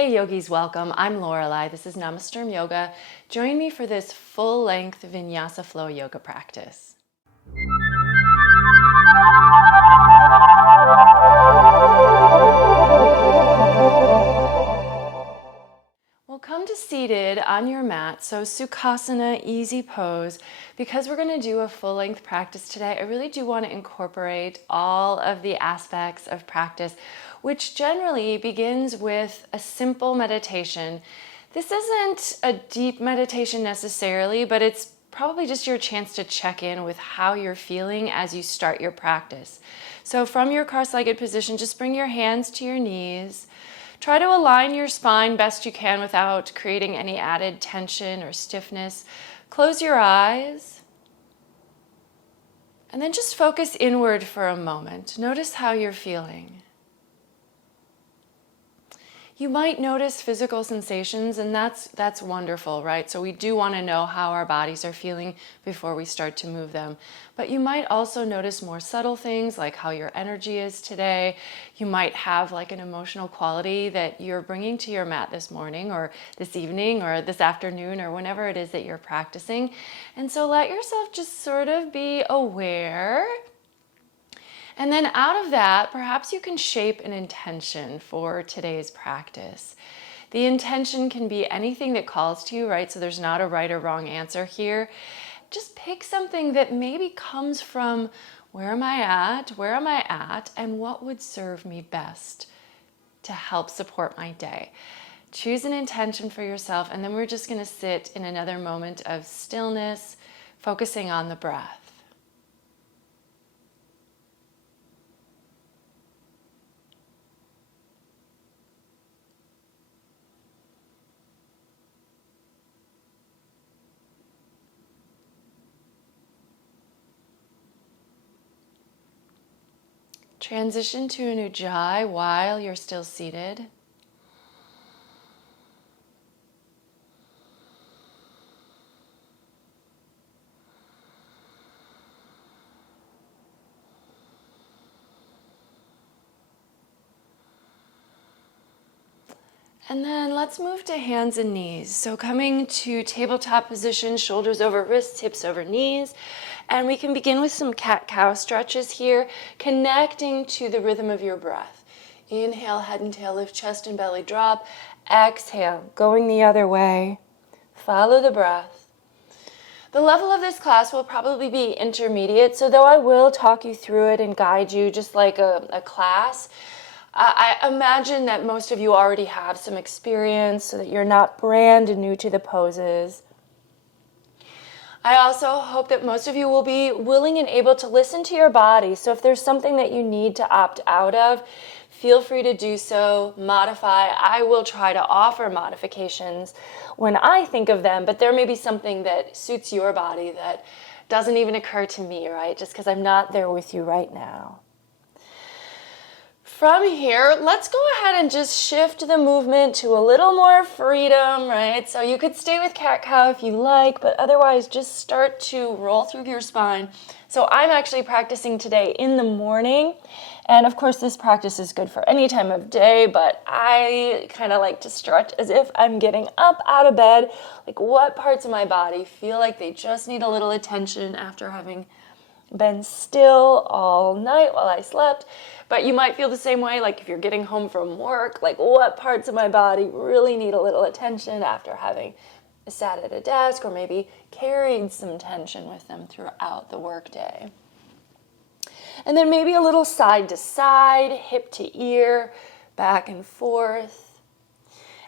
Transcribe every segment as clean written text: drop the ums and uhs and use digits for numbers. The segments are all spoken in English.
Hey yogis, welcome. I'm Lorelei. This is Namasturm Yoga. Join me for this full-length Vinyasa flow yoga practice. We'll come to seated on your mat, so Sukhasana, easy pose. Because we're going to do a full-length practice today, I really do want to incorporate all of the aspects of practice, which generally begins with a simple meditation. This isn't a deep meditation necessarily, but it's probably just your chance to check in with how you're feeling as you start your practice. So from your cross-legged position, just bring your hands to your knees. Try to align your spine best you can without creating any added tension or stiffness. Close your eyes. And then just focus inward for a moment. Notice how you're feeling. You might notice physical sensations, and that's wonderful, right? So we do want to know how our bodies are feeling before we start to move them. But you might also notice more subtle things like how your energy is today. You might have like an emotional quality that you're bringing to your mat this morning or this evening or this afternoon or whenever it is that you're practicing. And so let yourself just sort of be aware. And then out of that, perhaps you can shape an intention for today's practice. The intention can be anything that calls to you, right? So there's not a right or wrong answer here. Just pick something that maybe comes from where am I at, and what would serve me best to help support my day. Choose an intention for yourself, and then we're just going to sit in another moment of stillness, focusing on the breath. Transition to an ujjayi while you're still seated. And then let's move to hands and knees. So coming to tabletop position, shoulders over wrists, hips over knees. And we can begin with some cat-cow stretches here, connecting to the rhythm of your breath. Inhale, head and tail, lift, chest and belly drop. Exhale, going the other way. Follow the breath. The level of this class will probably be intermediate, so though I will talk you through it and guide you just like a class, I imagine that most of you already have some experience so that you're not brand new to the poses. I also hope that most of you will be willing and able to listen to your body. So if there's something that you need to opt out of, feel free to do so, modify. I will try to offer modifications when I think of them, but there may be something that suits your body that doesn't even occur to me, right? Just because I'm not there with you right now. From here, let's go ahead and just shift the movement to a little more freedom, right? So you could stay with cat-cow if you like, but otherwise just start to roll through your spine. So I'm actually practicing today in the morning, and of course this practice is good for any time of day, but I kind of like to stretch as if I'm getting up out of bed. Like what parts of my body feel like they just need a little attention after having been still all night while I slept. But you might feel the same way, like if you're getting home from work, like what parts of my body really need a little attention after having sat at a desk or maybe carried some tension with them throughout the workday. And then maybe a little side to side, hip to ear, back and forth.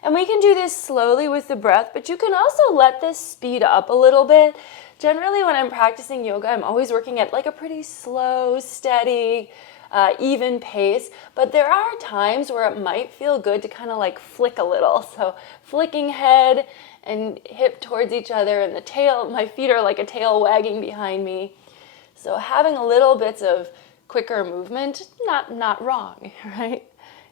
And we can do this slowly with the breath, but you can also let this speed up a little bit. Generally, when I'm practicing yoga, I'm always working at like a pretty slow, steady, even pace, but there are times where it might feel good to kind of like flick a little. So flicking head and hip towards each other, and the tail, my feet are like a tail wagging behind me. So having a little bits of quicker movement, not wrong, right?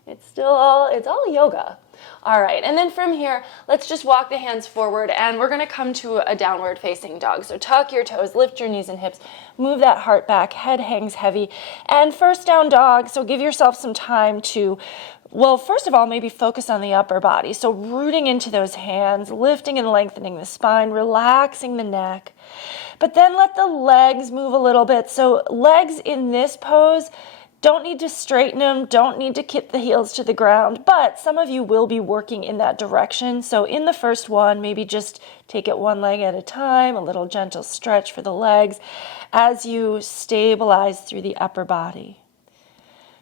It's all yoga. All right, and then from here, let's just walk the hands forward, and we're gonna come to a downward facing dog. So tuck your toes, lift your knees and hips, move that heart back, head hangs heavy, and first down dog, so give yourself some time to well, first of all, maybe focus on the upper body. So rooting into those hands, lifting and lengthening the spine, relaxing the neck. But then let the legs move a little bit. So legs in this pose, don't need to straighten them, don't need to kick the heels to the ground, but some of you will be working in that direction. So in the first one, maybe just take it one leg at a time, a little gentle stretch for the legs as you stabilize through the upper body.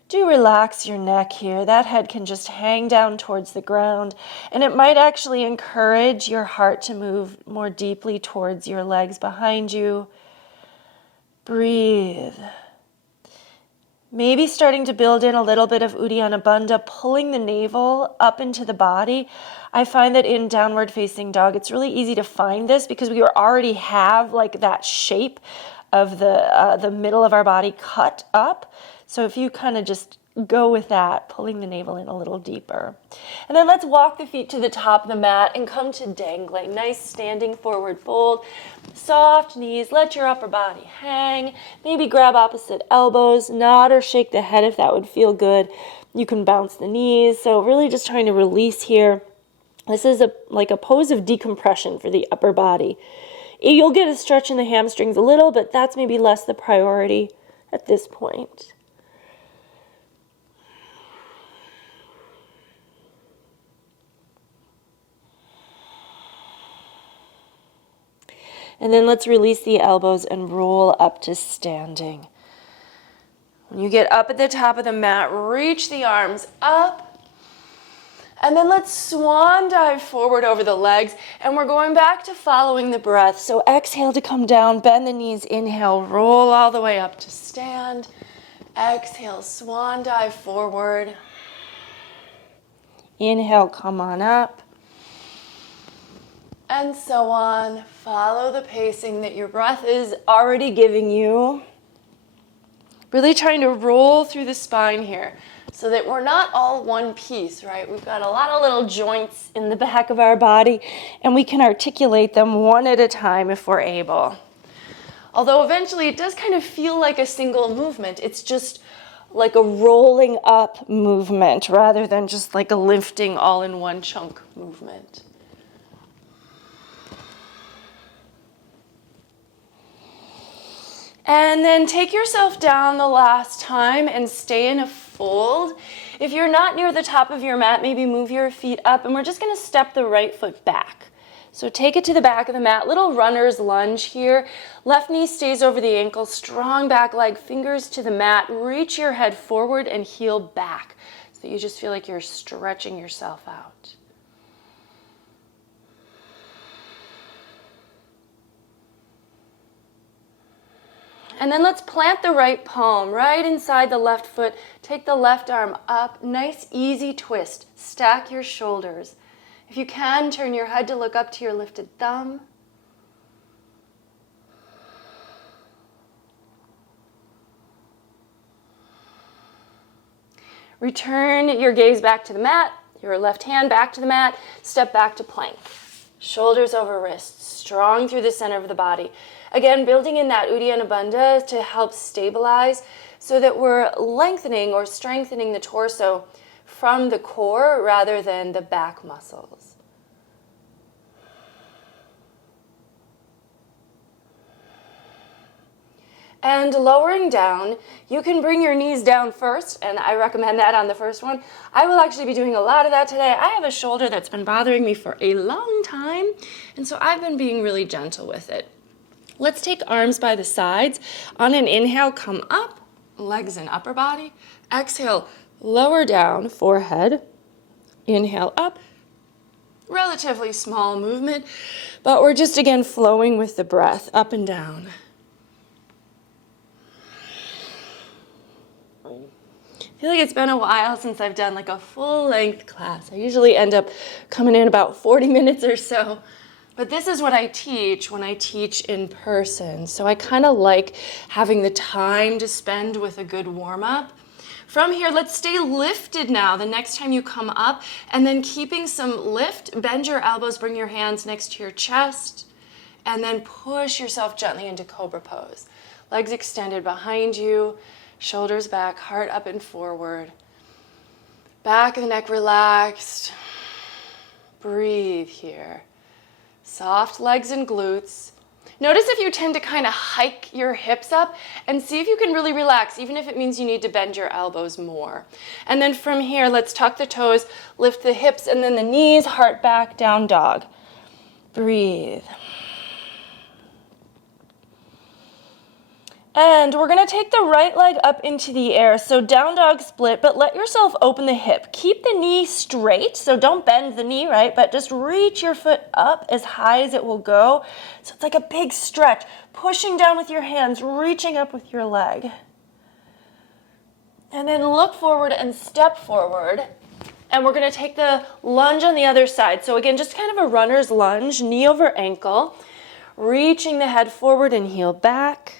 Do relax your neck here. That head can just hang down towards the ground, and it might actually encourage your heart to move more deeply towards your legs behind you. Breathe. Maybe starting to build in a little bit of Uddiyana Bandha, pulling the navel up into the body. I find that in downward facing dog, it's really easy to find this because we already have like that shape of the middle of our body cut up. So if you kind of just go with that, pulling the navel in a little deeper. And then let's walk the feet to the top of the mat and come to dangling. Nice standing forward fold. Soft knees, let your upper body hang. Maybe grab opposite elbows, nod or shake the head if that would feel good. You can bounce the knees. So really just trying to release here. This is like a pose of decompression for the upper body. You'll get a stretch in the hamstrings a little, but that's maybe less the priority at this point. And then let's release the elbows and roll up to standing. When you get up at the top of the mat, reach the arms up. And then let's swan dive forward over the legs. And we're going back to following the breath. So exhale to come down, bend the knees, inhale, roll all the way up to stand. Exhale, swan dive forward. Inhale, come on up. And so on. Follow the pacing that your breath is already giving you. Really trying to roll through the spine here so that we're not all one piece, right? We've got a lot of little joints in the back of our body, and we can articulate them one at a time if we're able. Although eventually it does kind of feel like a single movement. It's just like a rolling up movement rather than just like a lifting all in one chunk movement. And then take yourself down the last time and stay in a fold. If you're not near the top of your mat, maybe move your feet up, and we're just going to step the right foot back. So take it to the back of the mat, little runner's lunge here. Left knee stays over the ankle, strong back leg, fingers to the mat. Reach your head forward and heel back so that you just feel like you're stretching yourself out. And then let's plant the right palm right inside the left foot. Take the left arm up. Nice, easy twist. Stack your shoulders. If you can, turn your head to look up to your lifted thumb. Return your gaze back to the mat. Your left hand back to the mat. Step back to plank. Shoulders over wrists. Strong through the center of the body. Again, building in that Uddiyana Bandha to help stabilize so that we're lengthening or strengthening the torso from the core rather than the back muscles. And lowering down, you can bring your knees down first, and I recommend that on the first one. I will actually be doing a lot of that today. I have a shoulder that's been bothering me for a long time, and so I've been being really gentle with it. Let's take arms by the sides. On an inhale, come up, legs and upper body. Exhale, lower down, forehead. Inhale, up. Relatively small movement, but we're just, again, flowing with the breath, up and down. I feel like it's been a while since I've done like a full-length class. I usually end up coming in about 40 minutes or so. But this is what I teach when I teach in person. So I kind of like having the time to spend with a good warm-up. From here, let's stay lifted now the next time you come up. And then keeping some lift, bend your elbows, bring your hands next to your chest. And then push yourself gently into Cobra Pose. Legs extended behind you, shoulders back, heart up and forward. Back of the neck relaxed. Breathe here. Soft legs and glutes. Notice if you tend to kind of hike your hips up, and see if you can really relax, even if it means you need to bend your elbows more. And then from here, let's tuck the toes, lift the hips, and then the knees, heart back, down dog. Breathe. And we're going to take the right leg up into the air. So down dog split, but let yourself open the hip. Keep the knee straight, so don't bend the knee, right? But just reach your foot up as high as it will go. So it's like a big stretch, pushing down with your hands, reaching up with your leg. And then look forward and step forward. And we're going to take the lunge on the other side. So again, just kind of a runner's lunge, knee over ankle, reaching the head forward and heel back.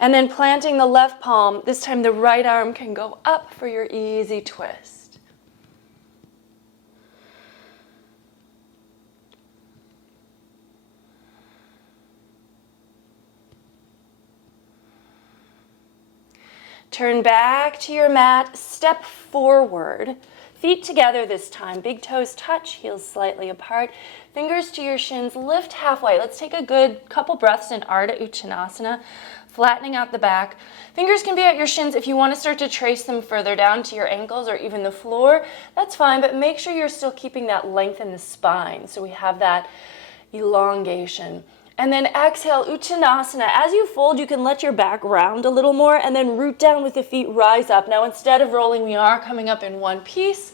And then planting the left palm, this time the right arm can go up for your easy twist. Turn back to your mat, step forward. Feet together this time, big toes touch, heels slightly apart. Fingers to your shins, lift halfway. Let's take a good couple breaths in Ardha Uttanasana. Flattening out the back. Fingers can be at your shins. If you want to start to trace them further down to your ankles or even the floor, that's fine, but make sure you're still keeping that length in the spine so we have that elongation. And then exhale, Uttanasana. As you fold, you can let your back round a little more and then root down with the feet, rise up. Now instead of rolling, we are coming up in one piece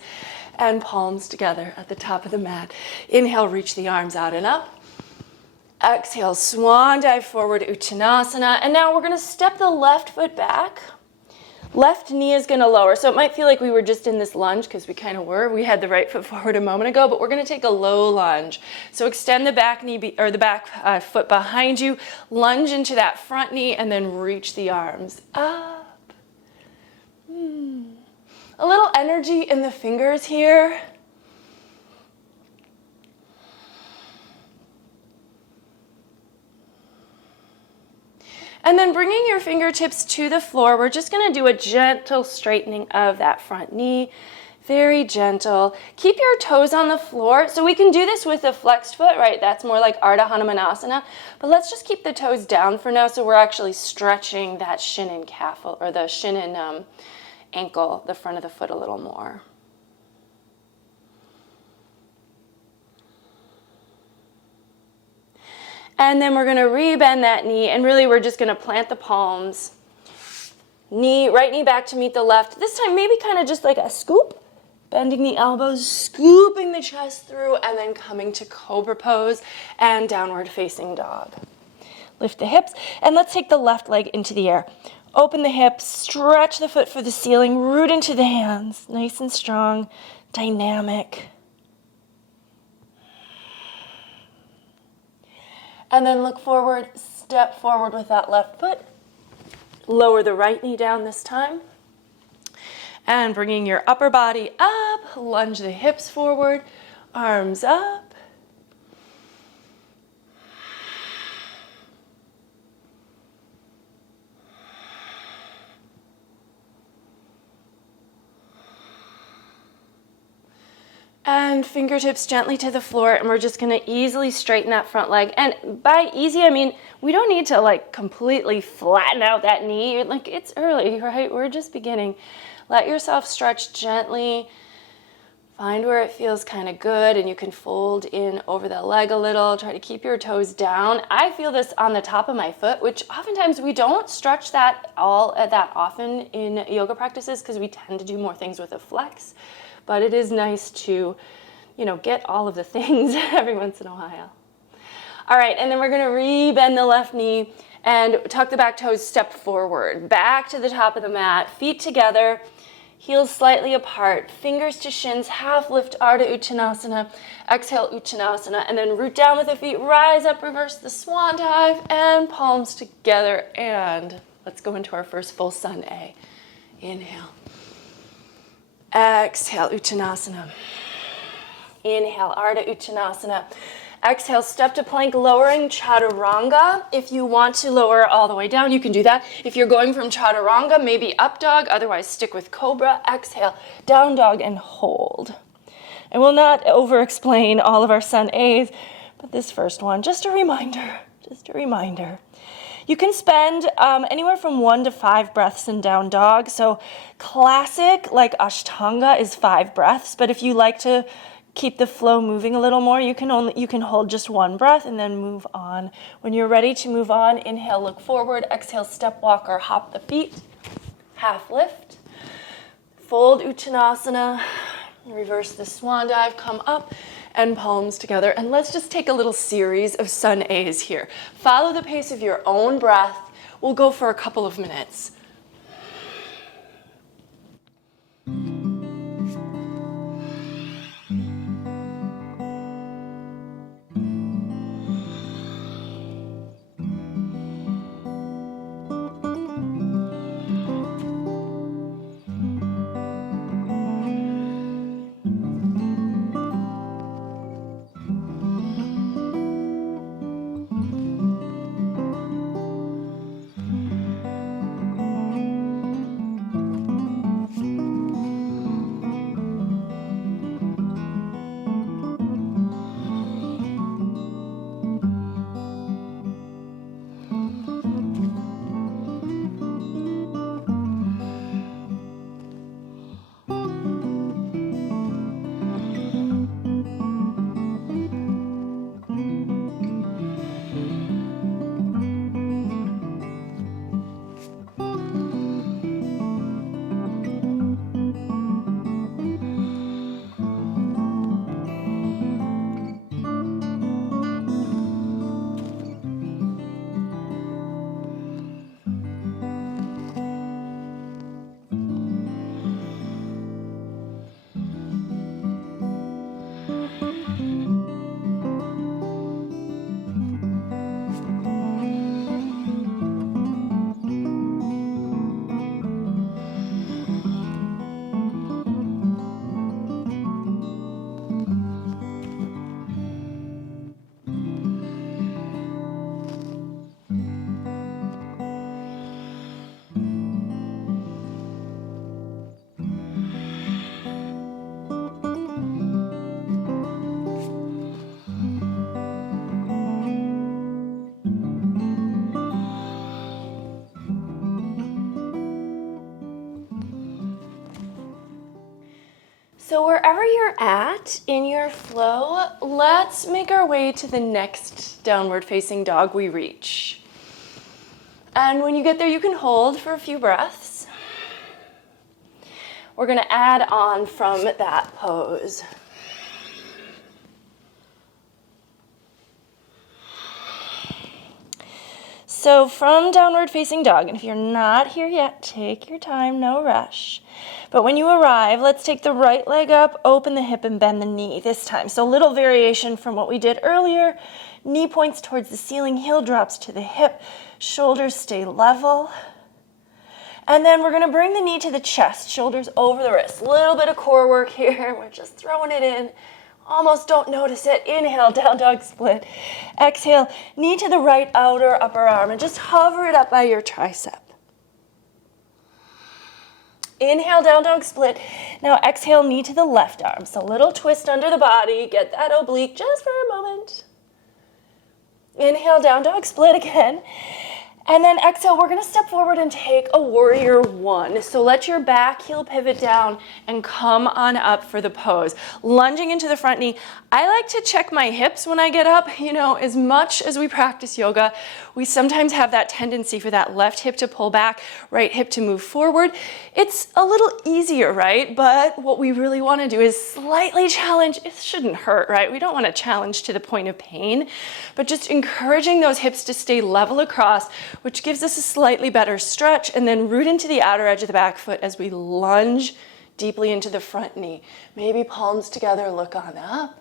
and palms together at the top of the mat. Inhale, reach the arms out and up. Exhale, swan dive forward, Uttanasana. And now we're going to step the left foot back. Left knee is going to lower. So it might feel like we were just in this lunge because we kind of were. We had the right foot forward a moment ago, but we're going to take a low lunge. So extend the back knee or the back foot behind you, lunge into that front knee, and then reach the arms up. A little energy in the fingers here. And then bringing your fingertips to the floor, we're just going to do a gentle straightening of that front knee. Very gentle. Keep your toes on the floor. So we can do this with a flexed foot, right? That's more like Ardha Hanamanasana. But let's just keep the toes down for now so we're actually stretching that shin and calf, or the shin and ankle, the front of the foot a little more. And then we're going to rebend that knee, and really we're just going to plant the palms. Right knee back to meet the left. This time maybe kind of just like a scoop, bending the elbows, scooping the chest through, and then coming to cobra pose and downward facing dog. Lift the hips, and let's take the left leg into the air. Open the hips, stretch the foot for the ceiling, root into the hands. Nice and strong, dynamic. And then look forward, step forward with that left foot. Lower the right knee down this time. And bringing your upper body up, lunge the hips forward, arms up. And fingertips gently to the floor, and we're just going to easily straighten that front leg. And by easy, I mean we don't need to like completely flatten out that knee. Like, it's early, right? We're just beginning. Let yourself stretch gently. Find where it feels kind of good, and you can fold in over the leg a little. Try to keep your toes down. I feel this on the top of my foot, which oftentimes we don't stretch that often in yoga practices because we tend to do more things with a flex. But it is nice to, get all of the things every once in a while. All right, and then we're going to re-bend the left knee and tuck the back toes, step forward. Back to the top of the mat, feet together, heels slightly apart, fingers to shins, half lift, Ardha Uttanasana, exhale Uttanasana, and then root down with the feet, rise up, reverse the swan dive, and palms together, and let's go into our first full sun A. Inhale. Exhale, Uttanasana. Inhale, Ardha Uttanasana. Exhale, step to plank, lowering chaturanga. If you want to lower all the way down, you can do that. If you're going from chaturanga, maybe up dog, otherwise stick with cobra. Exhale, down dog, and hold. I will not over-explain all of our sun A's, but this first one, just a reminder. You can spend anywhere from 1 to 5 breaths in down dog. So classic, like Ashtanga, is 5 breaths, but if you like to keep the flow moving a little more, you can hold just 1 breath and then move on. When you're ready to move on, inhale, look forward. Exhale, step walk or hop the feet. Half lift. Fold Uttanasana. Reverse the swan dive. Come up and palms together. And let's just take a little series of sun A's here. Follow the pace of your own breath. We'll go for a couple of minutes. So wherever you're at in your flow, let's make our way to the next downward facing dog we reach. And when you get there, you can hold for a few breaths. We're going to add on from that pose. So from downward facing dog, and if you're not here yet, take your time, no rush. But when you arrive, let's take the right leg up, open the hip, and bend the knee this time. So a little variation from what we did earlier. Knee points towards the ceiling, heel drops to the hip, shoulders stay level. And then we're going to bring the knee to the chest, shoulders over the wrist. A little bit of core work here. We're just throwing it in. Almost don't notice it. Inhale, down dog split. Exhale, knee to the right outer upper arm, and just hover it up by your tricep. Inhale, down dog split. Now exhale, knee to the left arm. So little twist under the body. Get that oblique just for a moment. Inhale, down dog split again. And then exhale, we're going to step forward and take a warrior one. So let your back heel pivot down and come on up for the pose. Lunging into the front knee. I like to check my hips when I get up. You know, as much as we practice yoga, we sometimes have that tendency for that left hip to pull back, right hip to move forward. It's a little easier, right? But what we really want to do is slightly challenge. It shouldn't hurt, right? We don't want to challenge to the point of pain, but just encouraging those hips to stay level across, which gives us a slightly better stretch, and then root into the outer edge of the back foot as we lunge deeply into the front knee. Maybe palms together, look on up.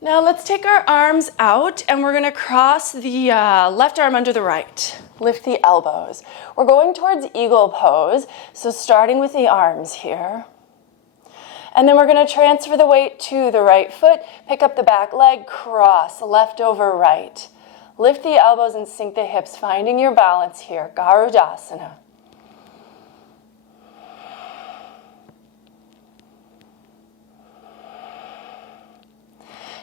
Now let's take our arms out and we're going to cross the left arm under the right. Lift the elbows. We're going towards eagle pose, so starting with the arms here. And then we're going to transfer the weight to the right foot, pick up the back leg, cross, left over right. Lift the elbows and sink the hips, finding your balance here, Garudasana.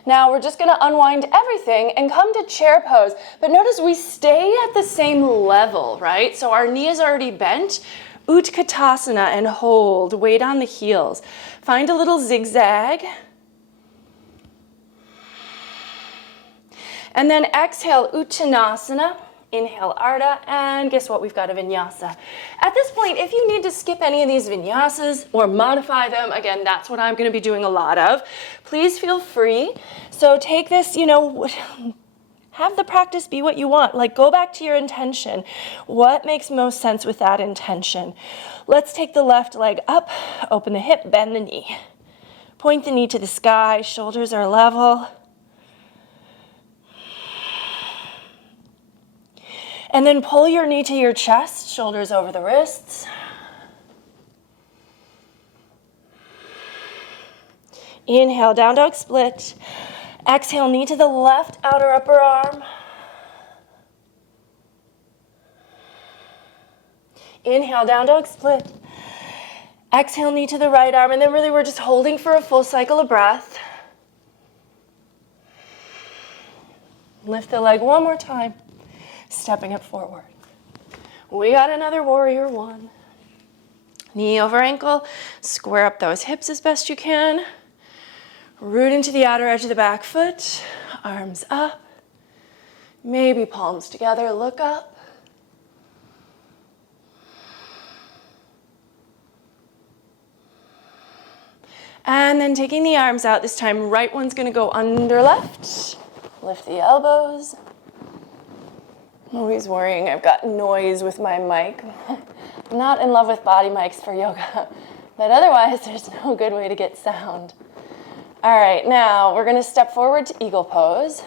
Now we're just going to unwind everything and come to chair pose. But notice we stay at the same level, right? So our knee is already bent. Utkatasana and hold. Weight on the heels. Find a little zigzag. And then exhale, Uttanasana. Inhale, Ardha, and guess what? We've got a Vinyasa. At this point, if you need to skip any of these Vinyasas or modify them, again, that's what I'm going to be doing a lot of. Please feel free. So take this, have the practice be what you want. Like, go back to your intention. What makes most sense with that intention? Let's take the left leg up, open the hip, bend the knee. Point the knee to the sky, shoulders are level. And then pull your knee to your chest, shoulders over the wrists. Inhale, down dog split. Exhale, knee to the left outer upper arm. Inhale, down dog split. Exhale, knee to the right arm. And then really we're just holding for a full cycle of breath. Lift the leg one more time. Stepping it forward. We got another warrior one. Knee over ankle. Square up those hips as best you can. Root into the outer edge of the back foot. Arms up. Maybe palms together. Look up. And then taking the arms out. This time, right one's going to go under left. Lift the elbows. I'm always worrying I've got noise with my mic. I'm not in love with body mics for yoga, but otherwise there's no good way to get sound. All right, now we're going to step forward to eagle pose.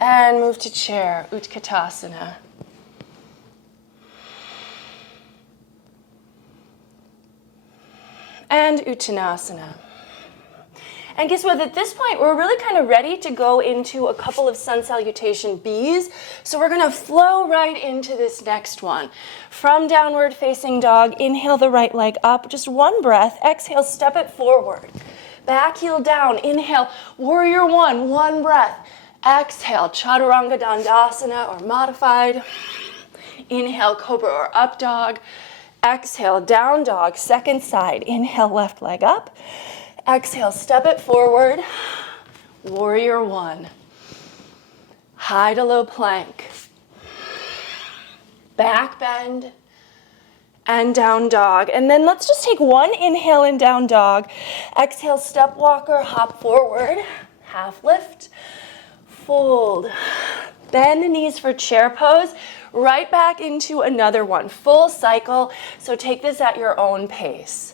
And move to chair, Utkatasana. And Uttanasana. And guess what? At this point, we're really kind of ready to go into a couple of sun salutation Bs. So we're going to flow right into this next one. From downward facing dog, inhale the right leg up. Just one breath. Exhale, step it forward. Back heel down. Inhale, warrior one breath. Exhale, chaturanga dandasana or modified. Inhale, cobra or up dog. Exhale, down dog, second side. Inhale, left leg up. Exhale, step it forward. Warrior one. High to low plank. Back bend. And down dog. And then let's just take one inhale in down dog. Exhale, step walker, hop forward. Half lift. Fold. Bend the knees for chair pose. Right back into another one. Full cycle. So take this at your own pace.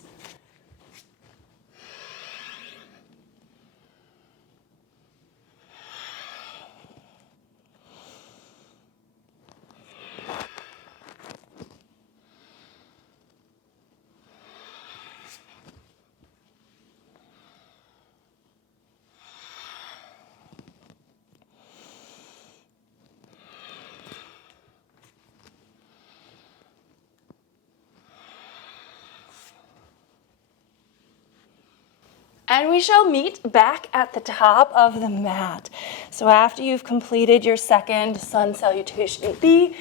And we shall meet back at the top of the mat. So after you've completed your second sun salutation B,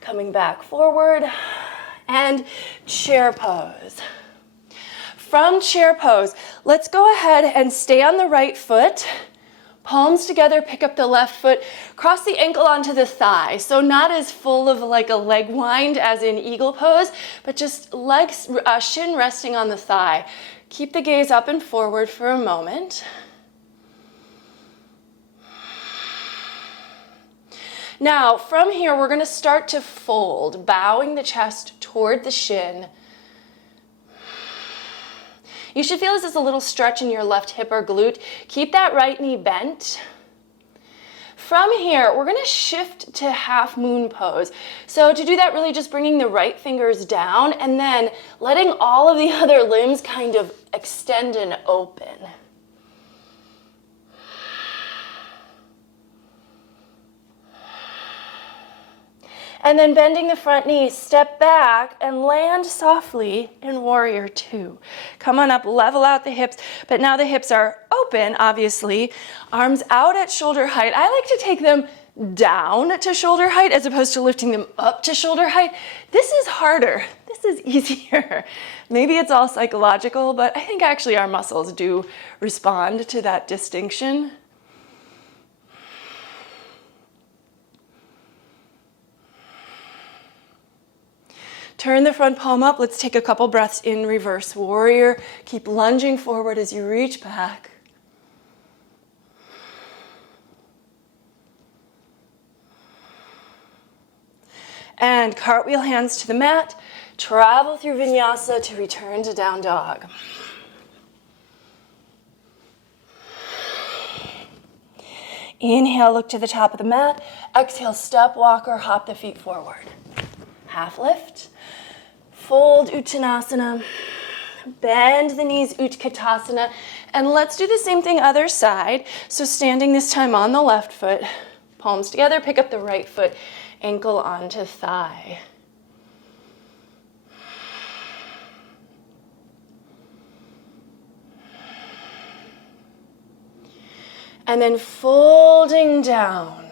coming back forward and chair pose. From chair pose, let's go ahead and stay on the right foot. Palms together, pick up the left foot, cross the ankle onto the thigh. So not as full of like a leg wind as in eagle pose, but just legs, shin resting on the thigh. Keep the gaze up and forward for a moment. Now, from here, we're going to start to fold, bowing the chest toward the shin. You should feel this as a little stretch in your left hip or glute. Keep that right knee bent. From here, we're gonna shift to half moon pose. So to do that, really just bringing the right fingers down and then letting all of the other limbs kind of extend and open. And then bending the front knee, step back and land softly in warrior two. Come on up, level out the hips, but now the hips are open, obviously. Arms out at shoulder height. I like to take them down to shoulder height as opposed to lifting them up to shoulder height. This is harder. This is easier. Maybe it's all psychological, but I think actually our muscles do respond to that distinction. Turn the front palm up. Let's take a couple breaths in reverse warrior. Keep lunging forward as you reach back. And cartwheel hands to the mat. Travel through Vinyasa to return to down dog. Inhale, look to the top of the mat. Exhale, step, walk, or hop the feet forward. Half lift. Fold Uttanasana, bend the knees Utkatasana, and let's do the same thing other side. So standing this time on the left foot, palms together, pick up the right foot, ankle onto thigh. And then folding down.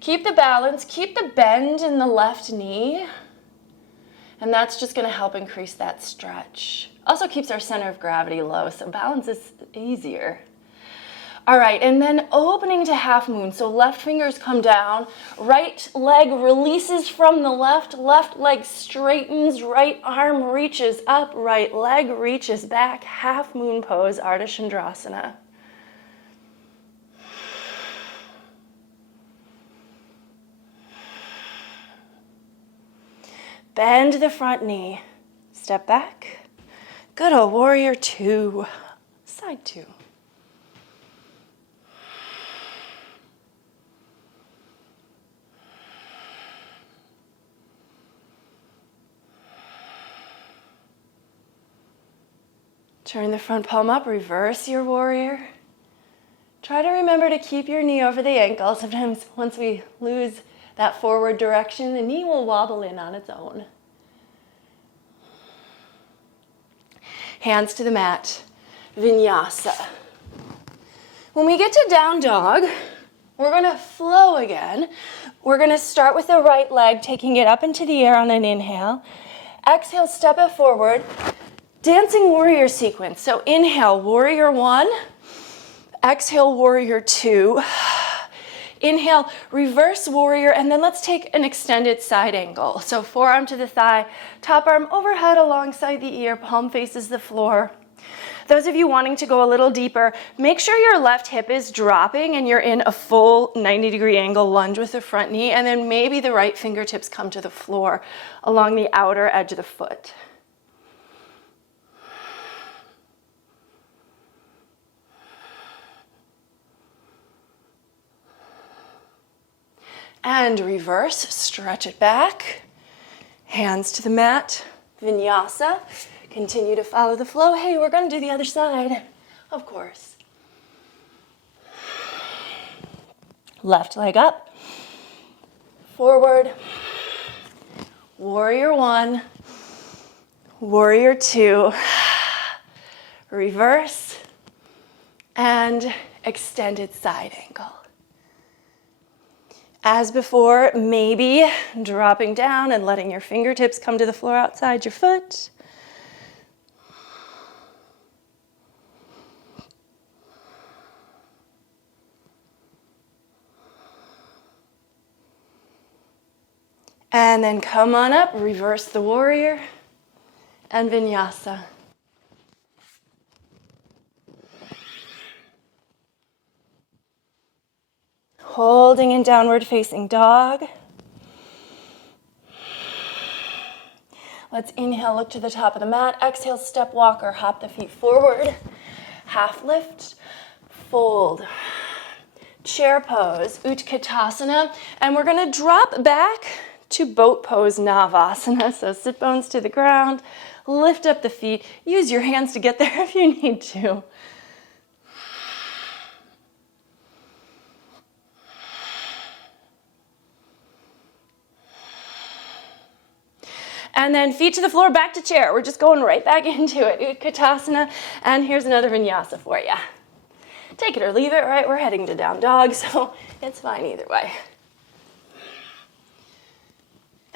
Keep the balance, keep the bend in the left knee. And that's just gonna help increase that stretch. Also keeps our center of gravity low, so balance is easier. All right, and then opening to half moon. So left fingers come down, right leg releases from the left leg straightens, right arm reaches up, right leg reaches back, half moon pose, Ardha Chandrasana. Bend the front knee, step back. Good old warrior two, side two. Turn the front palm up, reverse your warrior. Try to remember to keep your knee over the ankle. Sometimes once we lose that forward direction, the knee will wobble in on its own. Hands to the mat, Vinyasa. When we get to down dog, we're gonna flow again. We're gonna start with the right leg, taking it up into the air on an inhale. Exhale, step it forward. Dancing warrior sequence. So inhale, warrior one. Exhale, warrior two. Inhale, reverse warrior, and then let's take an extended side angle. So forearm to the thigh, top arm overhead alongside the ear, palm faces the floor. Those of you wanting to go a little deeper, make sure your left hip is dropping and you're in a full 90-degree angle lunge with the front knee, and then maybe the right fingertips come to the floor along the outer edge of the foot. And reverse, stretch it back. Hands to the mat, Vinyasa. Continue to follow the flow. Hey, we're gonna do the other side, of course. Left leg up, forward, warrior one, warrior two, reverse, and extended side angle. As before, maybe dropping down and letting your fingertips come to the floor outside your foot. And then come on up, reverse the warrior, and Vinyasa. Holding in downward facing dog. Let's inhale, look to the top of the mat. Exhale, step walk or hop the feet forward. Half lift, fold. Chair pose, Utkatasana. And we're gonna drop back to boat pose, Navasana. So sit bones to the ground, lift up the feet. Use your hands to get there if you need to. And then feet to the floor, back to chair. We're just going right back into it. Utkatasana. And here's another vinyasa for you. Take it or leave it, right? We're heading to down dog, so it's fine either way.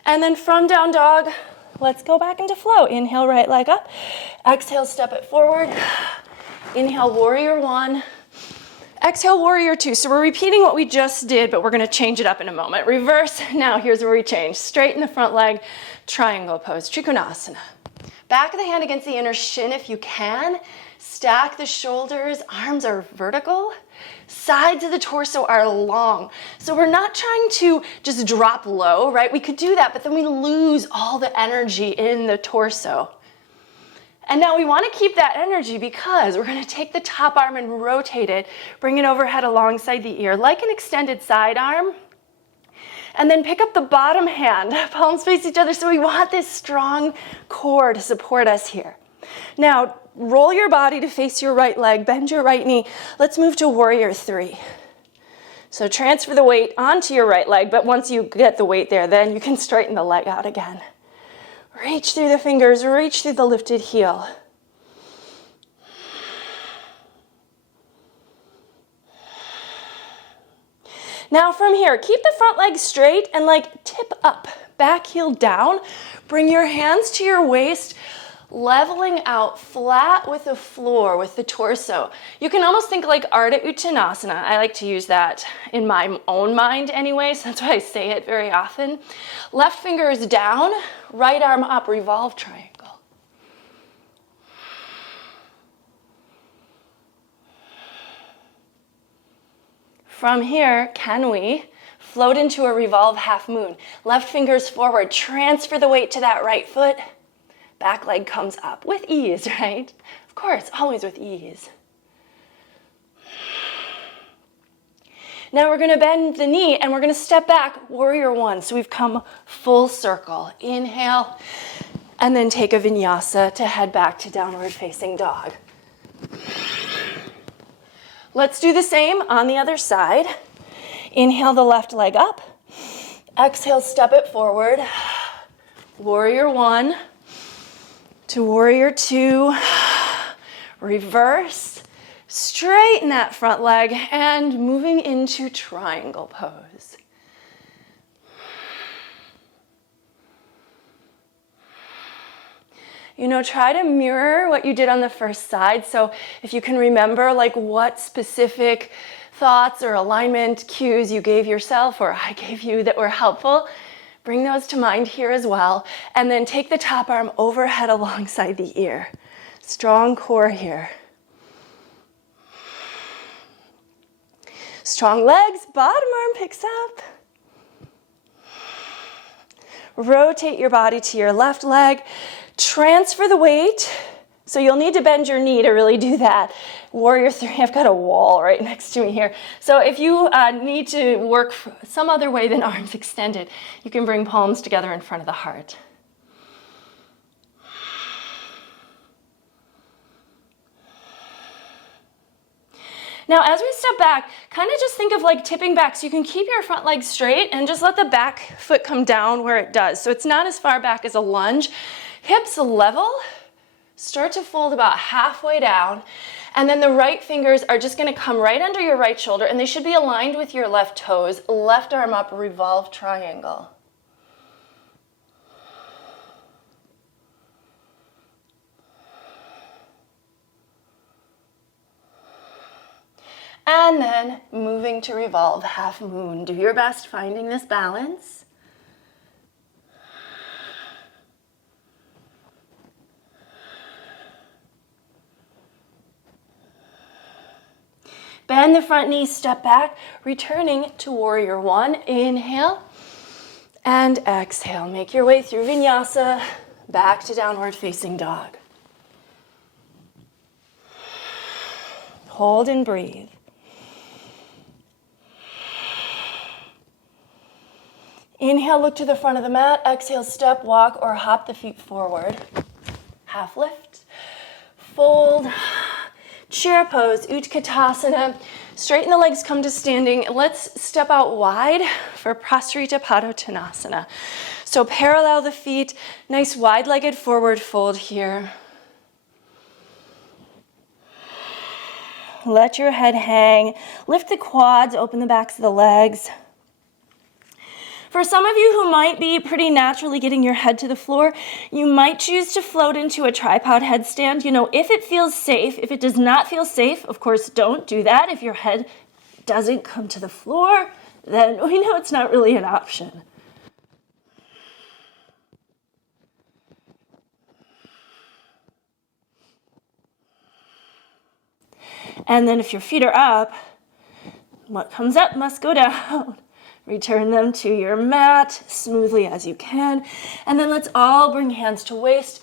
And then from down dog, let's go back into flow. Inhale, right leg up. Exhale, step it forward. Inhale, warrior one. Exhale, warrior two. So we're repeating what we just did, but we're gonna change it up in a moment. Reverse, now here's where we change. Straighten the front leg, triangle pose, Trikonasana. Back of the hand against the inner shin if you can. Stack the shoulders, arms are vertical. Sides of the torso are long. So we're not trying to just drop low, right? We could do that, but then we lose all the energy in the torso. And now we want to keep that energy because we're going to take the top arm and rotate it, bring it overhead alongside the ear, like an extended side arm. And then pick up the bottom hand, palms face each other. So we want this strong core to support us here. Now, roll your body to face your right leg, bend your right knee. Let's move to warrior three. So transfer the weight onto your right leg, but once you get the weight there, then you can straighten the leg out again. Reach through the fingers, reach through the lifted heel. Now from here, keep the front leg straight and tip up, back heel down. Bring your hands to your waist, leveling out flat with the floor, with the torso. You can almost think like Ardha Uttanasana. I like to use that in my own mind anyway, so that's why I say it very often. Left finger is down, right arm up, revolve triangle. From here, can we float into a revolve half moon? Left finger's forward, transfer the weight to that right foot. Back leg comes up with ease, right? Of course, always with ease. Now we're gonna bend the knee and we're gonna step back, warrior one. So we've come full circle. Inhale, and then take a vinyasa to head back to downward facing dog. Let's do the same on the other side. Inhale the left leg up. Exhale, step it forward. Warrior one to warrior two. Reverse. Straighten that front leg and moving into triangle pose. You know, try to mirror what you did on the first side. So if you can remember what specific thoughts or alignment cues you gave yourself or I gave you that were helpful, bring those to mind here as well. And then take the top arm overhead alongside the ear. Strong core here. Strong legs, bottom arm picks up. Rotate your body to your left leg. Transfer the weight. So you'll need to bend your knee to really do that. Warrior three, I've got a wall right next to me here. So if you need to work some other way than arms extended, you can bring palms together in front of the heart. Now, as we step back, kind of just think of tipping back. So you can keep your front leg straight and just let the back foot come down where it does. So it's not as far back as a lunge. Hips level, start to fold about halfway down. And then the right fingers are just gonna come right under your right shoulder and they should be aligned with your left toes. Left arm up, revolve triangle. And then moving to revolve half moon. Do your best finding this balance. Bend the front knee, step back, returning to warrior one. Inhale and exhale. Make your way through vinyasa. Back to downward facing dog. Hold and breathe. Inhale, look to the front of the mat. Exhale, step, walk, or hop the feet forward. Half lift. Fold. Chair pose, Utkatasana. Straighten the legs, come to standing. Let's step out wide for Prasarita Padottanasana. So parallel the feet, nice wide-legged forward fold here. Let your head hang. Lift the quads, open the backs of the legs. For some of you who might be pretty naturally getting your head to the floor, you might choose to float into a tripod headstand. You know, if it feels safe. If it does not feel safe, of course, don't do that. If your head doesn't come to the floor, then we know it's not really an option. And then if your feet are up, what comes up must go down. Return them to your mat smoothly as you can. And then let's all bring hands to waist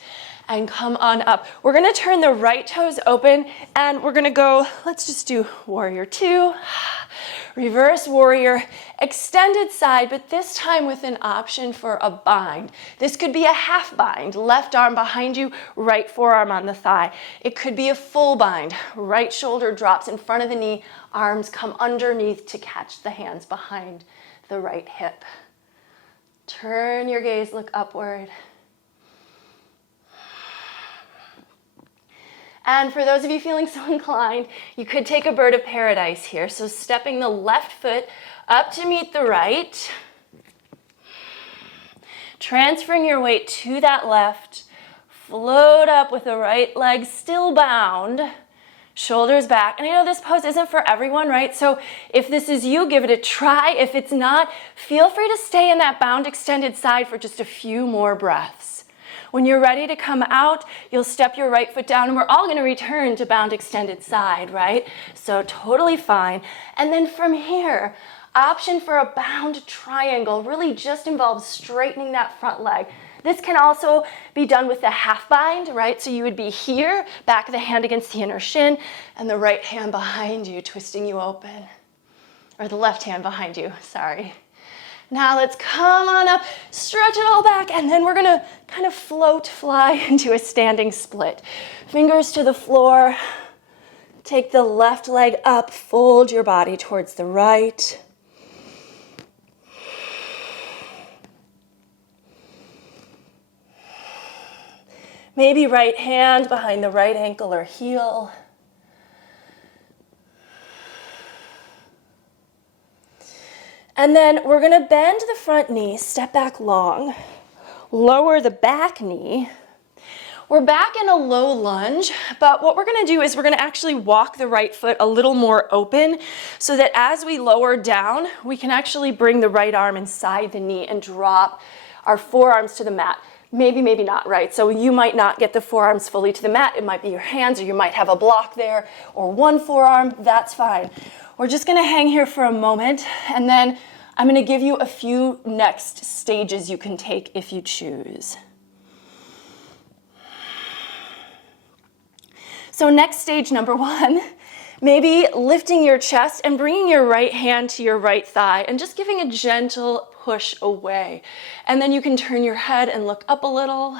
and come on up. We're gonna turn the right toes open and we're gonna go, let's just do warrior two, reverse warrior, extended side, but this time with an option for a bind. This could be a half bind, left arm behind you, right forearm on the thigh. It could be a full bind, right shoulder drops in front of the knee, arms come underneath to catch the hands behind the right hip. Turn your gaze, look upward. And for those of you feeling so inclined, you could take a bird of paradise here. So stepping the left foot up to meet the right. Transferring your weight to that left. Float up with the right leg still bound. Shoulders back. And I know this pose isn't for everyone, right? So if this is you, give it a try. If it's not, feel free to stay in that bound extended side for just a few more breaths. When you're ready to come out, you'll step your right foot down and we're all gonna return to bound extended side, right? So totally fine. And then from here, option for a bound triangle really just involves straightening that front leg. This can also be done with the half bind, right? So you would be here, back of the hand against the inner shin, and the right hand behind you, twisting you open. Or the left hand behind you, sorry. Now let's come on up, stretch it all back, and then we're gonna kind of float, fly into a standing split. Fingers to the floor. Take the left leg up, fold your body towards the right. Maybe right hand behind the right ankle or heel. And then we're gonna bend the front knee, step back long, lower the back knee. We're back in a low lunge, but what we're gonna do is we're gonna actually walk the right foot a little more open so that as we lower down, we can actually bring the right arm inside the knee and drop our forearms to the mat. Maybe, maybe not, right? So you might not get the forearms fully to the mat. It might be your hands, or you might have a block there, or one forearm. That's fine. We're just gonna hang here for a moment, and then I'm gonna give you a few next stages you can take if you choose. So next stage number one, maybe lifting your chest and bringing your right hand to your right thigh and just giving a gentle push away. And then you can turn your head and look up a little.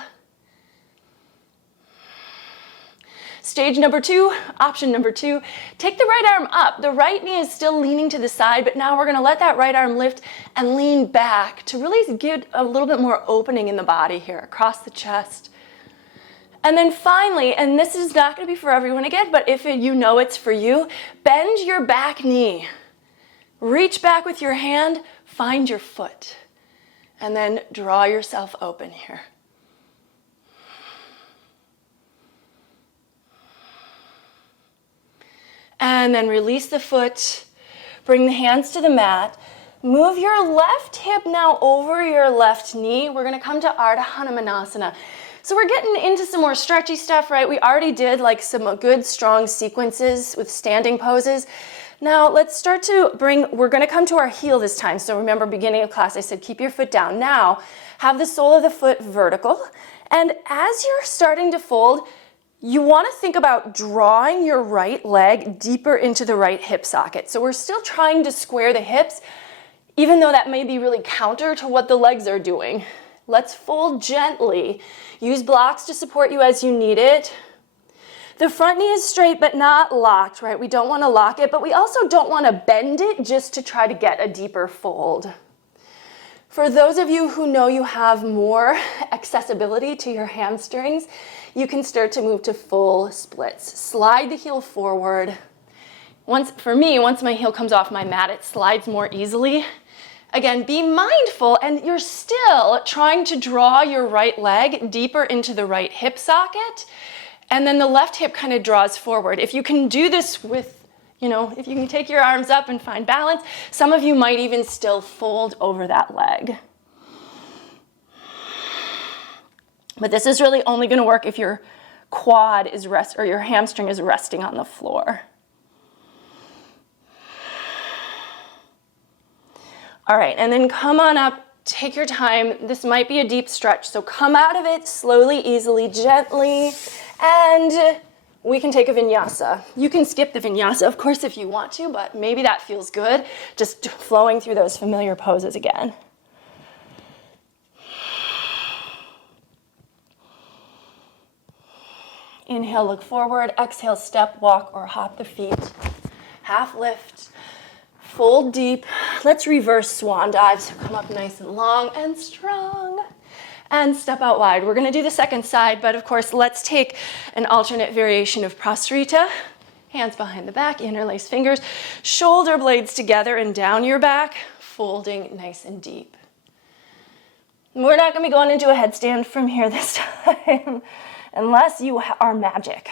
Stage number two, option number two, take the right arm up. The right knee is still leaning to the side, but now we're gonna let that right arm lift and lean back to really give a little bit more opening in the body here, across the chest. And then finally, and this is not gonna be for everyone again, but if you know it's for you, bend your back knee. Reach back with your hand, find your foot, and then draw yourself open here. And then release the foot, bring the hands to the mat, move your left hip now over your left knee. We're gonna come to Hanamanasana. So we're getting into some more stretchy stuff, right? We already did like some good strong sequences with standing poses. Now let's start to we're gonna come to our heel this time. So remember, beginning of class, I said keep your foot down. Now, have the sole of the foot vertical. And as you're starting to fold, you wanna think about drawing your right leg deeper into the right hip socket. So we're still trying to square the hips, even though that may be really counter to what the legs are doing. Let's fold gently. Use blocks to support you as you need it. The front knee is straight but not locked, right? We don't want to lock it, but we also don't want to bend it just to try to get a deeper fold. For those of you who know you have more accessibility to your hamstrings, you can start to move to full splits. Slide the heel forward. For me, once my heel comes off my mat, it slides more easily. Again, be mindful, and you're still trying to draw your right leg deeper into the right hip socket. And then the left hip kind of draws forward. If you can do this with, if you can take your arms up and find balance, some of you might even still fold over that leg. But this is really only going to work if your quad is or your hamstring is resting on the floor. All right, and then come on up, take your time. This might be a deep stretch, so come out of it slowly, easily, gently. And we can take a vinyasa. You can skip the vinyasa, of course, if you want to, but maybe that feels good, just flowing through those familiar poses again. Inhale, look forward. Exhale, step, walk, or hop the feet. Half lift. Fold deep. Let's reverse swan dive. So come up nice and long and strong. And step out wide. We're gonna do the second side, but of course, let's take an alternate variation of Prasarita. Hands behind the back, interlace fingers, shoulder blades together and down your back, folding nice and deep. We're not gonna be going into a headstand from here this time, unless you are magic.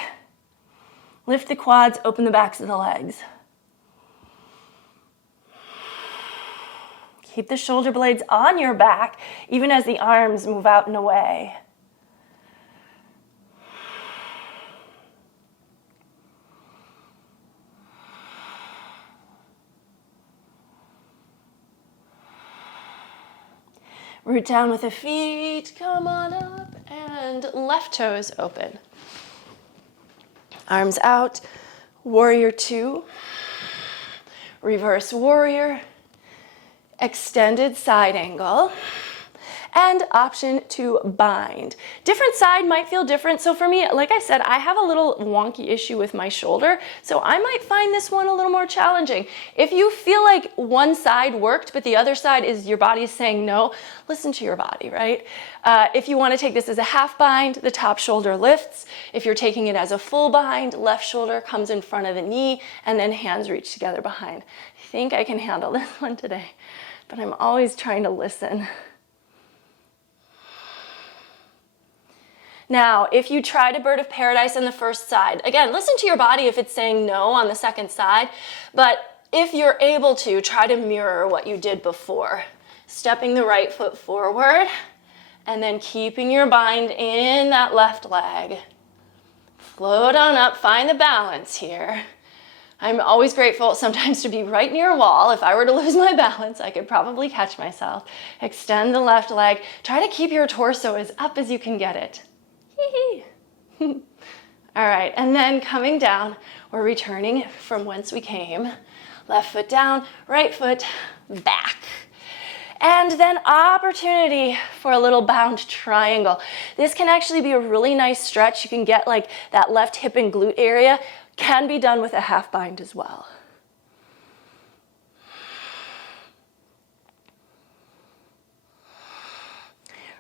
Lift the quads, open the backs of the legs. Keep the shoulder blades on your back, even as the arms move out and away. Root down with the feet, come on up, and left toes open. Arms out, warrior two, reverse warrior, extended side angle, and option to bind. Different side might feel different. So for me, like I said, I have a little wonky issue with my shoulder, so I might find this one a little more challenging. If you feel like one side worked, but the other side is your body is saying no, listen to your body, right? If you want to take this as a half bind, the top shoulder lifts. If you're taking it as a full bind, left shoulder comes in front of the knee, and then hands reach together behind. I think I can handle this one today, but I'm always trying to listen. Now, if you try to bird of paradise on the first side, again, listen to your body if it's saying no on the second side, but if you're able to, try to mirror what you did before. Stepping the right foot forward, and then keeping your bind in that left leg. Float on up, find the balance here. I'm always grateful sometimes to be right near a wall. If I were to lose my balance, I could probably catch myself. Extend the left leg. Try to keep your torso as up as you can get it. All right, and then coming down, we're returning from whence we came. Left foot down, right foot back. And then opportunity for a little bound triangle. This can actually be a really nice stretch. You can get like that left hip and glute area. Can be done with a half bind as well.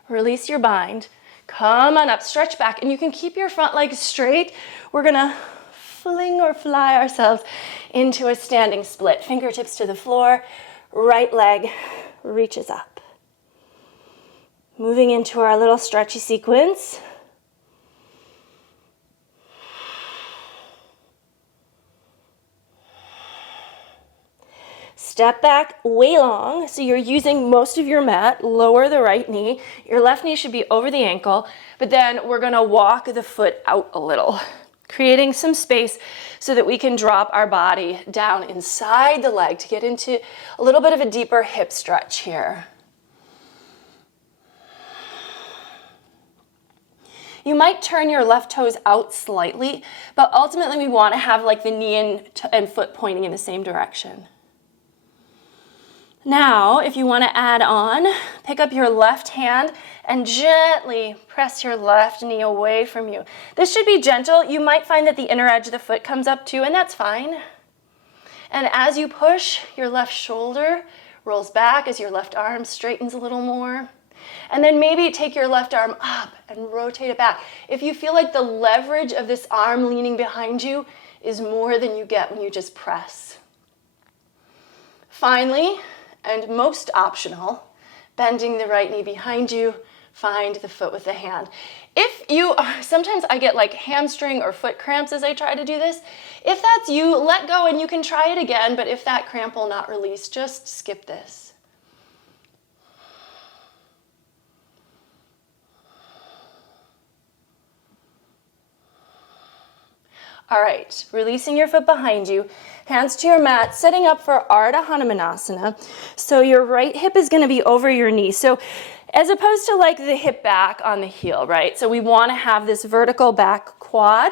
Release your bind. Come on up, stretch back, and you can keep your front leg straight. We're gonna fling or fly ourselves into a standing split. Fingertips to the floor, right leg reaches up. Moving into our little stretchy sequence. Step back way long, so you're using most of your mat. Lower the right knee. Your left knee should be over the ankle, but then we're gonna walk the foot out a little. creating some space so that we can drop our body down inside the leg to get into a little bit of a deeper hip stretch here. You might turn your left toes out slightly, but ultimately we want to have like the knee and foot pointing in the same direction. Now, if you want to add on, pick up your left hand and gently press your left knee away from you. This should be gentle. You might find that the inner edge of the foot comes up too, and that's fine. And as you push, your left shoulder rolls back as your left arm straightens a little more. And then maybe take your left arm up and rotate it back. If you feel like the leverage of this arm leaning behind you is more than you get when you just press. Finally, and most optional, bending the right knee behind you, find the foot with the hand. Sometimes I get like hamstring or foot cramps as I try to do this. If that's you, let go and you can try it again, but if that cramp will not release, just skip this. All right, releasing your foot behind you, hands to your mat, setting up for Hanamanasana. So your right hip is going to be over your knee. So as opposed to like the hip back on the heel, right? So we want to have this vertical back quad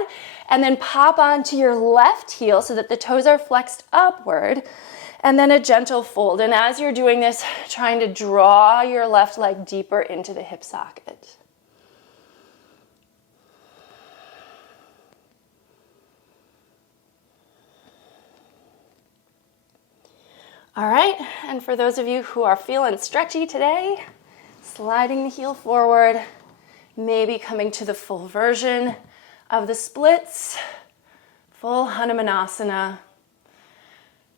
and then pop onto your left heel so that the toes are flexed upward and then a gentle fold. And as you're doing this, trying to draw your left leg deeper into the hip socket. All right, and for those of you who are feeling stretchy today, sliding the heel forward, maybe coming to the full version of the splits, full Hanamanasana.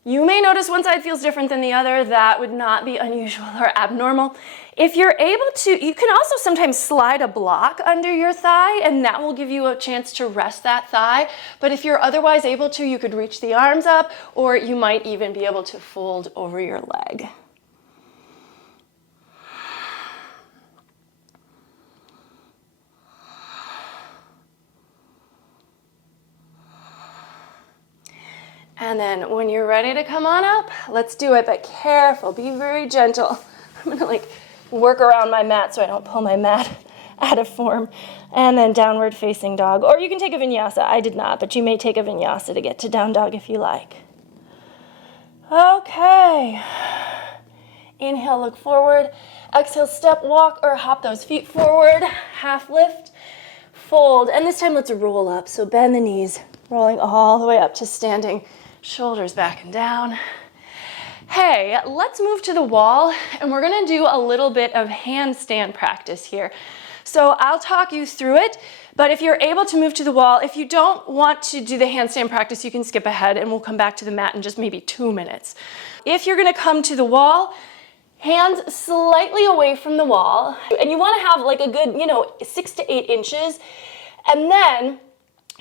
You may notice one side feels different than the other. That would not be unusual or abnormal. If you're able to, you can also sometimes slide a block under your thigh and that will give you a chance to rest that thigh. But if you're otherwise able to, you could reach the arms up or you might even be able to fold over your leg. And then when you're ready to come on up, let's do it, but careful, be very gentle. I'm gonna like work around my mat so I don't pull my mat out of form. And then downward facing dog. Or you can take a vinyasa. I did not, but you may take a vinyasa to get to down dog if you like. Okay. Inhale, look forward. Exhale, step, walk, or hop those feet forward. Half lift, fold. And this time let's roll up. So bend the knees, rolling all the way up to standing. Shoulders back and down. Hey, let's move to the wall and we're gonna do a little bit of handstand practice here. So I'll talk you through it, but if you're able to move to the wall, if you don't want to do the handstand practice, you can skip ahead and we'll come back to the mat in just maybe 2 minutes. If you're gonna come to the wall, hands slightly away from the wall, and you wanna have like a good, 6 to 8 inches, and then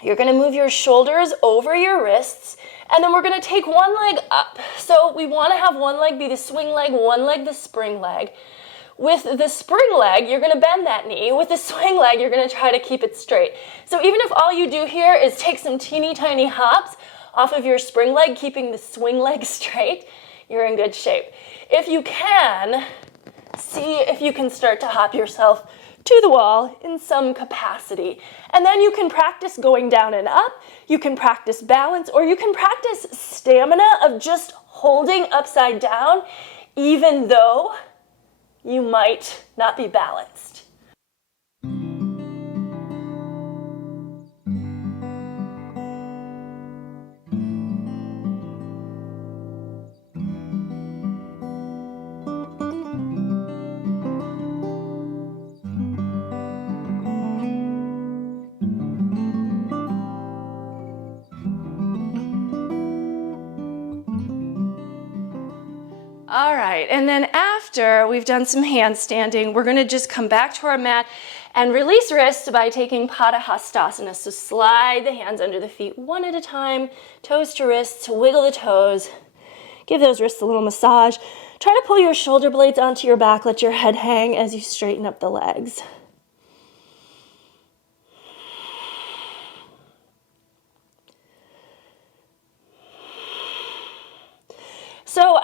you're gonna move your shoulders over your wrists, and then we're gonna take one leg up. So we wanna have one leg be the swing leg, one leg the spring leg. With the spring leg, you're gonna bend that knee. With the swing leg, you're gonna try to keep it straight. So even if all you do here is take some teeny tiny hops off of your spring leg, keeping the swing leg straight, you're in good shape. If you can, see if you can start to hop yourself to the wall in some capacity. And then you can practice going down and up, you can practice balance, or you can practice stamina of just holding upside down, even though you might not be balanced. All right, and then after we've done some handstanding, we're gonna just come back to our mat and release wrists by taking Padahastasana. So slide the hands under the feet one at a time, toes to wrists, wiggle the toes, give those wrists a little massage. Try to pull your shoulder blades onto your back, let your head hang as you straighten up the legs.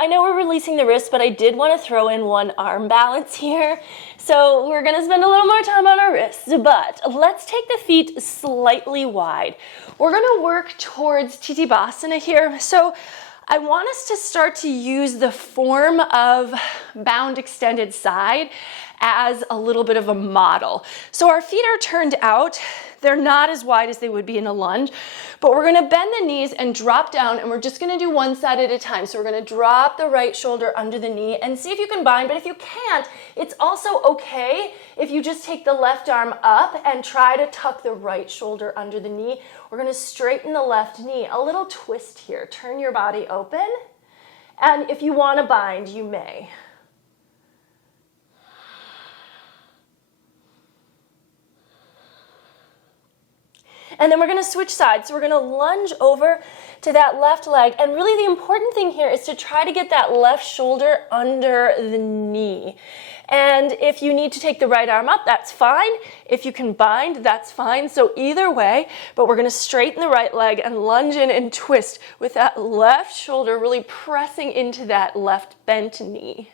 I know we're releasing the wrist, but I did want to throw in one arm balance here. So we're going to spend a little more time on our wrists, but let's take the feet slightly wide. We're going to work towards Titibhasana here. So I want us to start to use the form of bound extended side as a little bit of a model. So our feet are turned out. They're not as wide as they would be in a lunge, but we're gonna bend the knees and drop down, and we're just gonna do one side at a time. So we're gonna drop the right shoulder under the knee and see if you can bind, but if you can't, it's also okay if you just take the left arm up and try to tuck the right shoulder under the knee. We're gonna straighten the left knee. A little twist here. Turn your body open, and if you wanna bind, you may. And then we're going to switch sides. So we're going to lunge over to that left leg. And really the important thing here is to try to get that left shoulder under the knee. And if you need to take the right arm up, that's fine. If you can bind, that's fine. So either way, but we're going to straighten the right leg and lunge in and twist with that left shoulder really pressing into that left bent knee.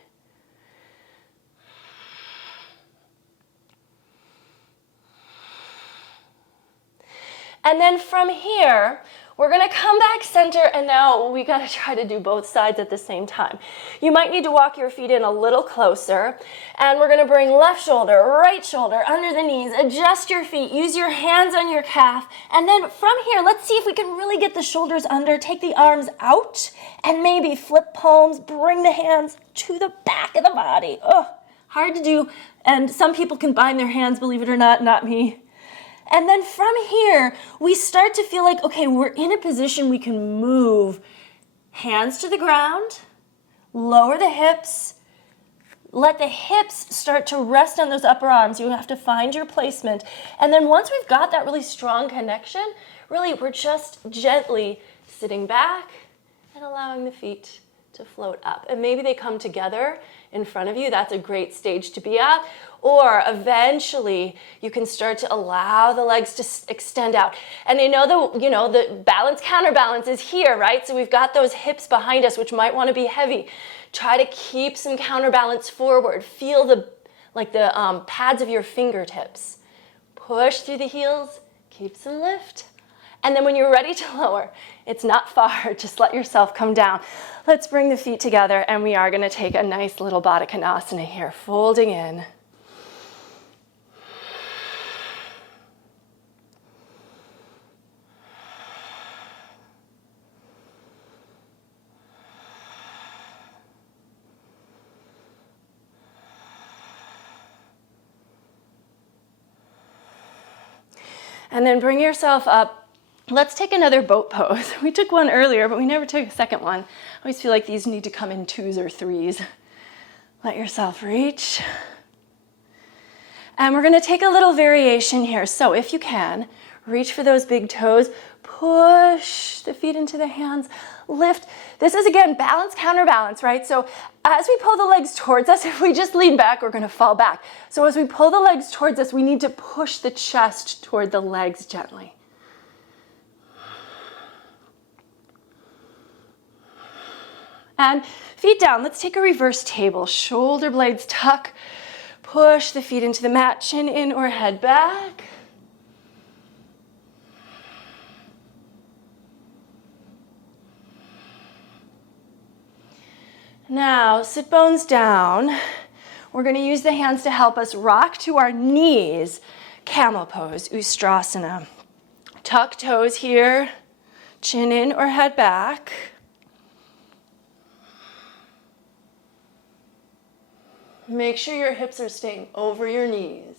And then from here, we're gonna come back center, and now we gotta try to do both sides at the same time. You might need to walk your feet in a little closer, and we're gonna bring left shoulder, right shoulder, under the knees, adjust your feet, use your hands on your calf, and then from here, let's see if we can really get the shoulders under, take the arms out, and maybe flip palms, bring the hands to the back of the body. Oh, hard to do, and some people can bind their hands, believe it or not me. And then from here, we start to feel like, okay, we're in a position we can move. Hands to the ground, lower the hips, let the hips start to rest on those upper arms. You have to find your placement. And then once we've got that really strong connection, really we're just gently sitting back and allowing the feet to float up. And maybe they come together in front of you. That's a great stage to be at. Or eventually you can start to allow the legs to extend out. And I know the balance counterbalance is here, right? So we've got those hips behind us, which might want to be heavy. Try to keep some counterbalance forward. Feel the pads of your fingertips. Push through the heels, keep some lift. And then when you're ready to lower, it's not far, just let yourself come down. Let's bring the feet together, and we are gonna take a nice little Baddha Konasana here, folding in. And then bring yourself up. Let's take another boat pose. We took one earlier, but we never took a second one. I always feel like these need to come in 2s or 3s. Let yourself reach. And we're gonna take a little variation here. So if you can, reach for those big toes, push the feet into the hands, lift. This is, again, balance, counterbalance, right? So as we pull the legs towards us, if we just lean back, we're gonna fall back. So as we pull the legs towards us, we need to push the chest toward the legs gently. And feet down. Let's take a reverse table. Shoulder blades tuck. Push the feet into the mat, chin in or head back. Now, sit bones down. We're going to use the hands to help us rock to our knees. Camel pose, Ustrasana. Tuck toes here, chin in or head back. Make sure your hips are staying over your knees.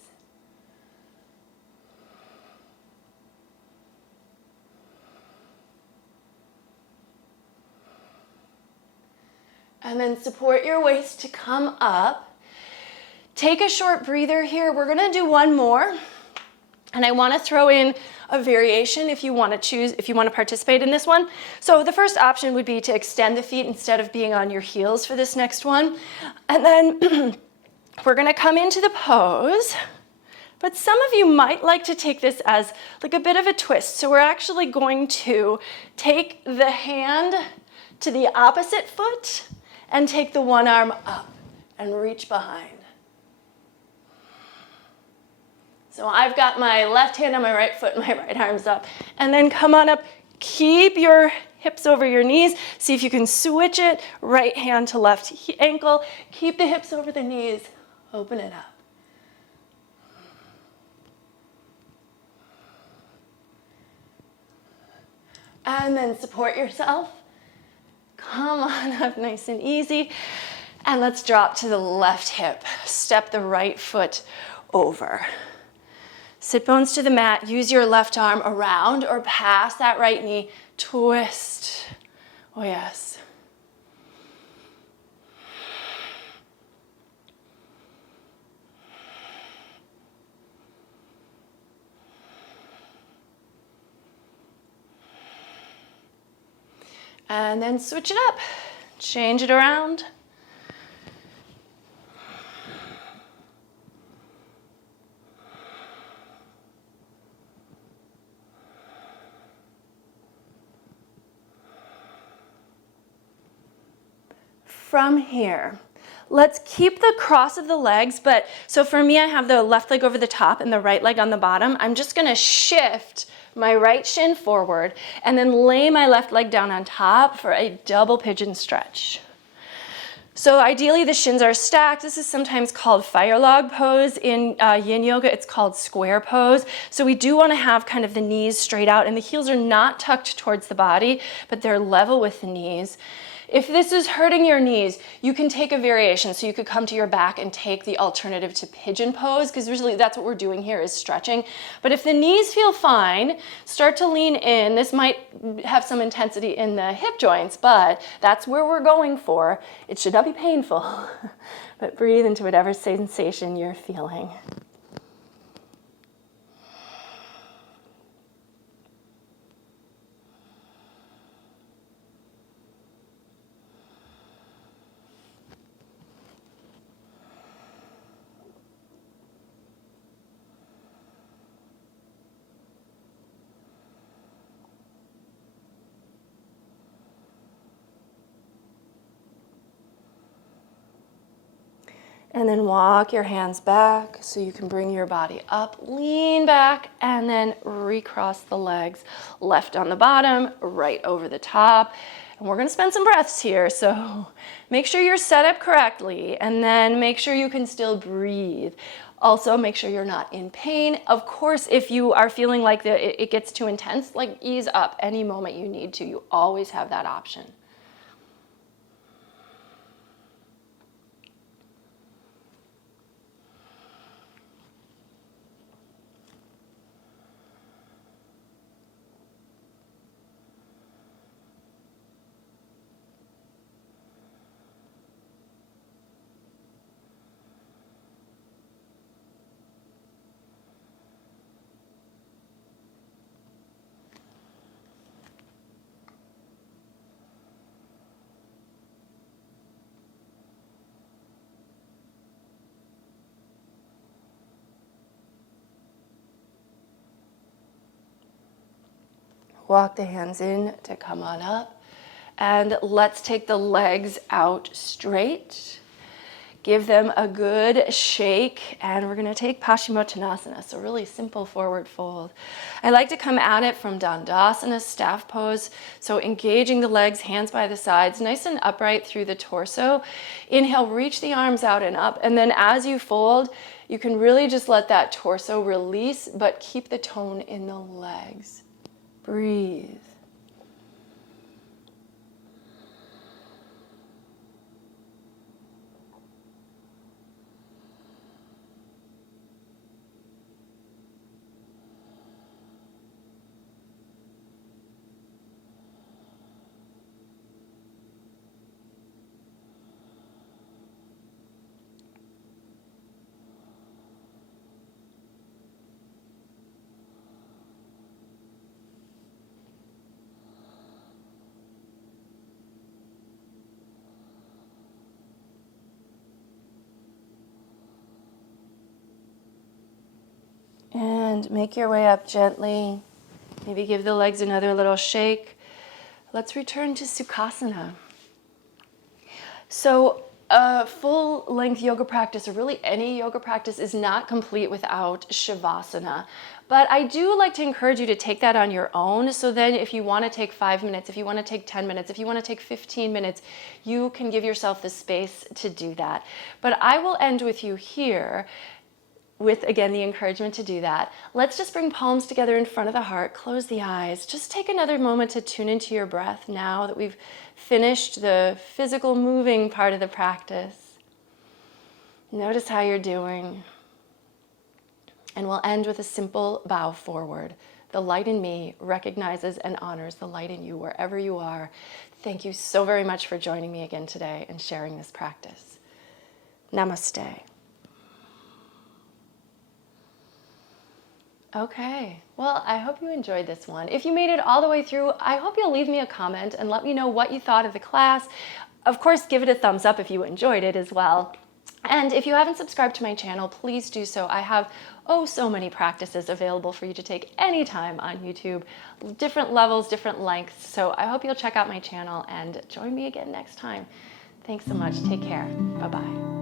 And then support your waist to come up. Take a short breather here. We're gonna do one more. And I wanna throw in a variation if you wanna participate in this one. So the first option would be to extend the feet instead of being on your heels for this next one. And then we're gonna come into the pose. But some of you might like to take this as like a bit of a twist. So we're actually going to take the hand to the opposite foot and take the one arm up and reach behind. So I've got my left hand on my right foot, my right arm's up. And then come on up, keep your hips over your knees. See if you can switch it, right hand to left ankle. Keep the hips over the knees, open it up. And then support yourself. Come on up nice and easy. And let's drop to the left hip. Step the right foot over. Sit bones to the mat. Use your left arm around or past that right knee. Twist. Oh, yes. And then switch it up. Change it around. From here, let's keep the cross of the legs, but so for me, I have the left leg over the top and the right leg on the bottom. I'm just gonna shift my right shin forward and then lay my left leg down on top for a double pigeon stretch. So ideally the shins are stacked. This is sometimes called fire log pose. In yin yoga, it's called square pose. So we do want to have kind of the knees straight out and the heels are not tucked towards the body, but they're level with the knees. If this is hurting your knees, you can take a variation. So you could come to your back and take the alternative to pigeon pose, because really that's what we're doing here is stretching. But if the knees feel fine, start to lean in. This might have some intensity in the hip joints, but that's where we're going for. It should not be painful, but breathe into whatever sensation you're feeling. And then walk your hands back so you can bring your body up, lean back, and then recross the legs. Left on the bottom, right over the top. And we're gonna spend some breaths here, so make sure you're set up correctly, and then make sure you can still breathe. Also, make sure you're not in pain. Of course, if you are feeling like it gets too intense, like ease up any moment you need to. You always have that option. Walk the hands in to come on up. And let's take the legs out straight. Give them a good shake. And we're going to take Paschimottanasana, so really simple forward fold. I like to come at it from Dandasana, staff pose. So engaging the legs, hands by the sides, nice and upright through the torso. Inhale, reach the arms out and up. And then as you fold, you can really just let that torso release, but keep the tone in the legs. Breathe. And make your way up gently. Maybe give the legs another little shake. Let's return to Sukhasana. So a full-length yoga practice, or really any yoga practice, is not complete without shavasana. But I do like to encourage you to take that on your own. So then if you want to take 5 minutes, if you want to take 10 minutes, if you want to take 15 minutes, you can give yourself the space to do that. But I will end with you here with, again, the encouragement to do that. Let's just bring palms together in front of the heart, close the eyes. Just take another moment to tune into your breath now that we've finished the physical moving part of the practice. Notice how you're doing. And we'll end with a simple bow forward. The light in me recognizes and honors the light in you wherever you are. Thank you so very much for joining me again today and sharing this practice. Namaste. Okay, well, I hope you enjoyed this one. If you made it all the way through, I hope you'll leave me a comment and let me know what you thought of the class. Of course, give it a thumbs up if you enjoyed it as well. And if you haven't subscribed to my channel, please do so. I have so many practices available for you to take anytime on YouTube, different levels, different lengths. So I hope you'll check out my channel and join me again next time. Thanks so much. Take care. Bye-bye.